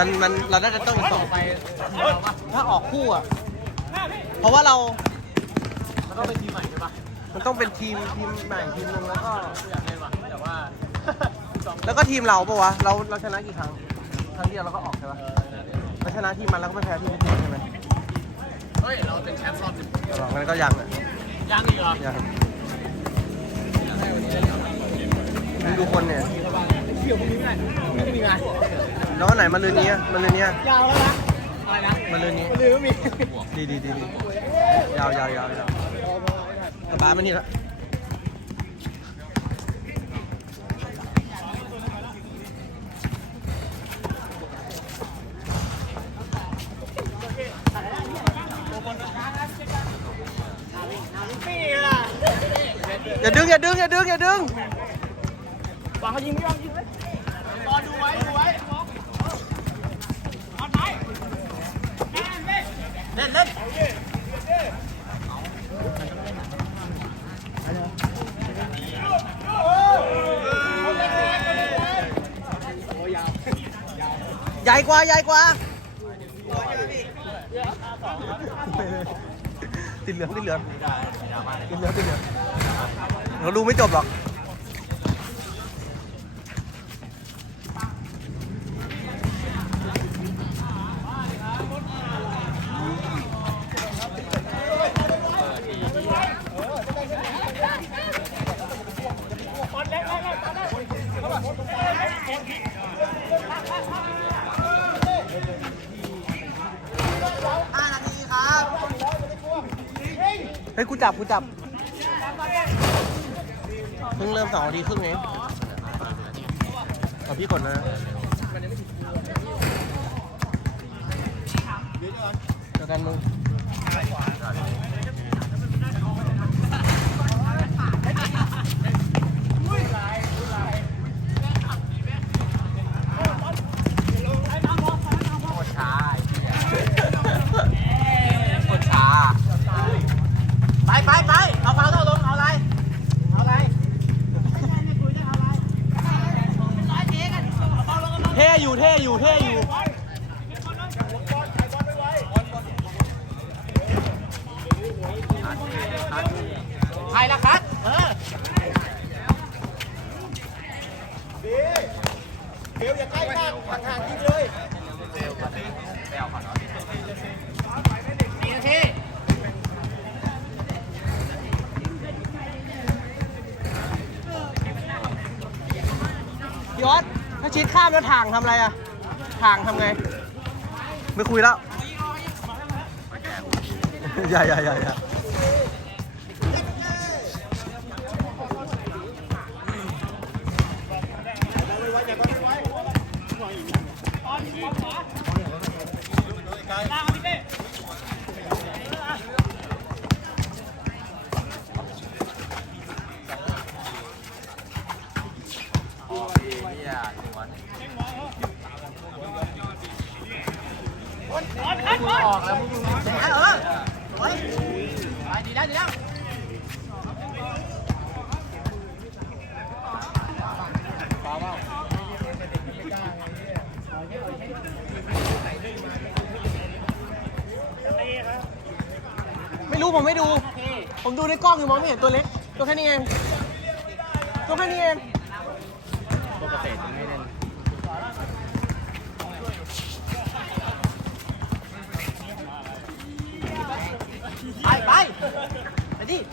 มันมันเราน่าจะต้องอีกสองถ้าออกคู่อะ เพราะว่าเรา มันต้องเป็นทีมใหม่ใช่ปะมันต้องเป็นทีมทีมใหม่ทีมหนึงแล้วก็อยากเล่นว่ะแต่ว่าแล้วก็ทีมเราปะวะ เราเราชนะกี่ครั้ง ครั้งเดียวเราก็ออกใช่ปะเราชนะทีมมันแล้วก็ไปแพ้ทีมอื่นใช่ไหมเฮ้ย เราเป็นแชมป์รอบสิบหรอมันก็ยังอะยังอีกเหรอยังมึงดูคนเนี่ย เที่ยวพรุ่งนี้ไม่ได้ไม่ได้มีงานแล้ววันไหนมาลืนนี้อะมาลืนนี้อะยาวแล้วนะอะไรนะมาลืนนี้ลืมไม่มีดีดีดีดียาวยาวยาวยาวกลับบ้านมานี่ละนี่ล่ะอย่าดึงอย่าดึงอย่าดึงอย่าดึง วางเขายิงไม่วางยิงเลยรอดูไว้ดูไว้ เล่นเล่นใหญ่กว่า ใหญ่กว่าติดเหลืองติดเหลืองติดเหลืองติดเหลืองเราดูไม่จบหรอก จับกูจับเพิ่งเริ่มสองนาทีครึ่งเองขอพี่กดนะเจอกันมึง โคตรช้าโคตรช้า ไปไปไปเอาฟาวเท่าลงเอาอะไร เอาอะไร เท่ อยู่เท่อยู่เท่อยู่ใครละคัดเออเบลอย่าใกล้มากปัดห่างยิงเลยสี่นาทีพี่ออส ถ้าชิดข้ามแล้วถ่างทำอะไรอะถ่างทำไง ไม่คุยแล้ว อย่าอย่าอย่าอย่าไไม่รู้ผมไม่ดู ผมดูในกล้องอยู่มองไม่เห็นตัวเล็ก ตัวแค่นี้เอง ตัวแค่นี้เอง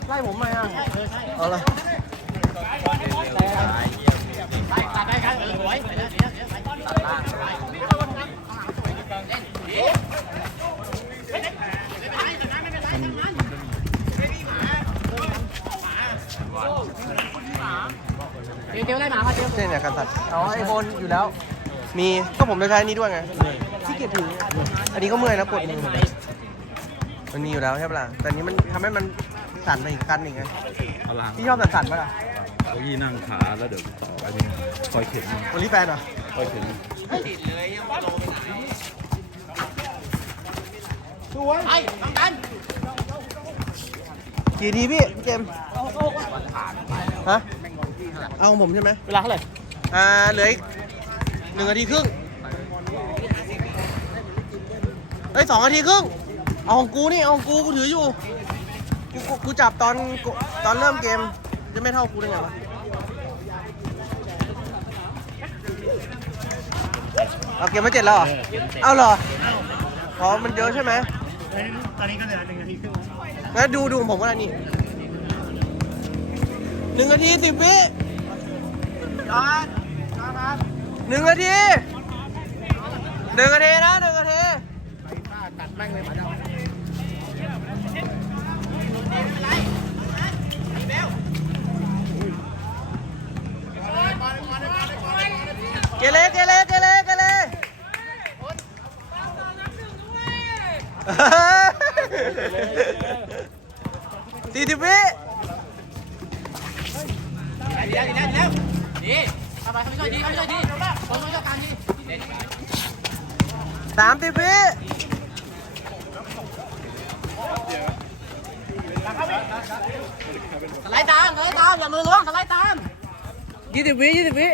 ไปดิไล่ผมมาอะเอาละไปตัดได้ครับสวยไปแล้วเดี๋ยวเดี๋ยวไปตัดล่างเดี๋ยวเดี๋ยวไล่หมามาเดี๋ยวเนี่ยเนี่ยการตัดอ๋อไอโฟนอยู่แล้ว มีก็ผมจะใช้อันนี้ด้วยไงที่เกียจถืออันนี้ก็เมื่อยนะปวดมือมันมีอยู่แล้วใช่ปะล่ะแต่อันนี้มันทำให้มัน สั่นไปอีกขั้นหนึ่งไงเอาหลังพี่ชอบสั่นๆปะล่ะเก้าอี้นั่งขาแล้วเดี๋ยวต่อไปนี่คอยเข็นมันโอลิแฟนเหรอคอยเข็นไปทำกันกี่ทีพี่พี่เจมส์ฮะเอาของผมใช่ไหมเวลาเท่าไหร่อ่าเหลืออีกหนึ่งนาทีครึ่งสองนาทีครึ่งเอาของกูนี่เอาของกูกูถืออยู่ กูกูกูจับตอนกูตอนเริ่มเกม จะไม่เท่ากูได้ไงวะเอาเกมมาเจ็ดแล้วเหรอ เอาเหรอเพราะมันเยอะใช่ไหมตอนนี้ก็เหลือหนึ่งนาทีครึ่งงั้นดูดูผมก็ได้นี่หนึ่งนาทีสิบวิจอดจอดครับหนึ่งนาทีหนึ่งนาทีนะหนึ่งนาทีตัดแม่งเลยหมาดำ เกเรเกเรเกเรเกเรสี่สิบวิดี๋ยวดี๋ยวดี๋ยวดีเข้าไปเข้าไปช่วยดีเข้าไปช่วยดีคนช่วยกันดีสามสิบวิ สไลด์ตามสไลด์ตามอย่ามือล้วงสไลด์ตามยี่สิบวิยี่สิบวิ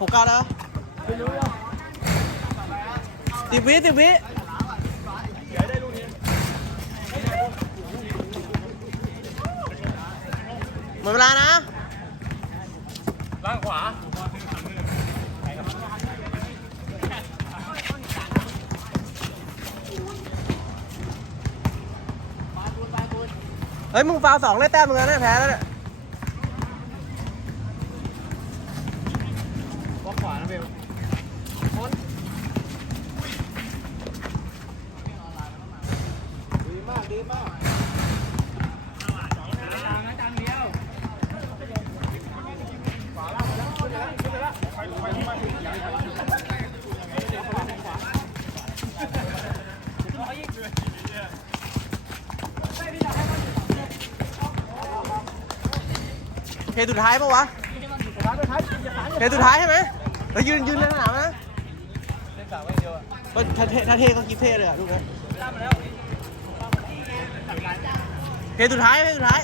หกเก้าแล้วสิบวิสิบวิหมดเวลานะล่างขวา เฮ้ย มึงฟาวสองได้แต้มมึงแล้วนะแพ้แล้วเนี่ยว่าขวานะเบลเพลง สุดท้ายปะวะเพลงสุดท้ายใช่ไหมเรายืนยืนในสนามนะก็ถ้าเท่ถ้าเทก็คิดเท่เลยอะลูกนี้เพลงสุดท้ายเพลงสุดท้าย